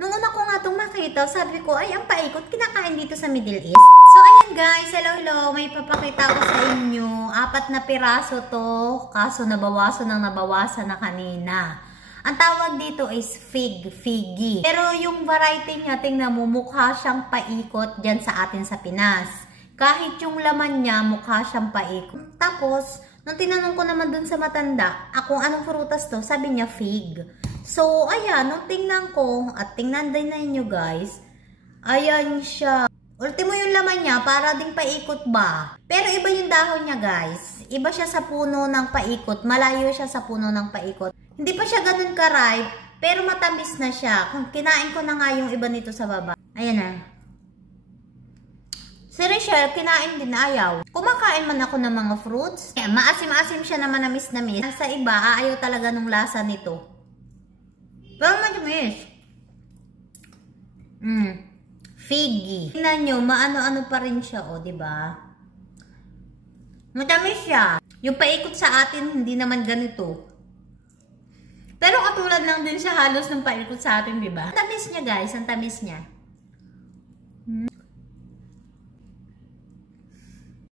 Nung una ko nga itong makita, sabi ko, ay, ang paikot, kinakain dito sa Middle East. So, ayan guys, hello, may papakita ko sa inyo. 4 na piraso to, kaso nabawasan na kanina. Ang tawag dito is figgy. Pero yung variety niya, tingnan mo, mukha siyang paikot dyan sa atin sa Pinas. Kahit yung laman niya, mukha siyang paikot. Tapos, nung tinanong ko naman dun sa matanda, kung anong frutas to, sabi niya fig. So, ayan, nung tingnan ko, at tingnan din na inyo guys, ayan siya. Ultimo yung laman niya, para ding paikot ba? Pero iba yung dahon niya guys. Iba siya sa puno ng paikot. Malayo siya sa puno ng paikot. Hindi pa siya ganun ka-ripe, pero matamis na siya. Kung kinain ko na nga yung iba nito sa baba. Ayan na. Si Rachel, kinain din ayaw. Kumakain man ako ng mga fruits. Maasim-asim siya na manamis-namis. Sa iba, ayaw talaga nung lasa nito. Pero matamis. Figgy. Tingnan nyo, maano-ano pa rin siya, o, diba? Matamis siya. Yung paikot sa atin, hindi naman ganito. Pero katulad lang din siya halos ng paikot sa atin, diba? Ang tamis niya, guys. Ang tamis niya.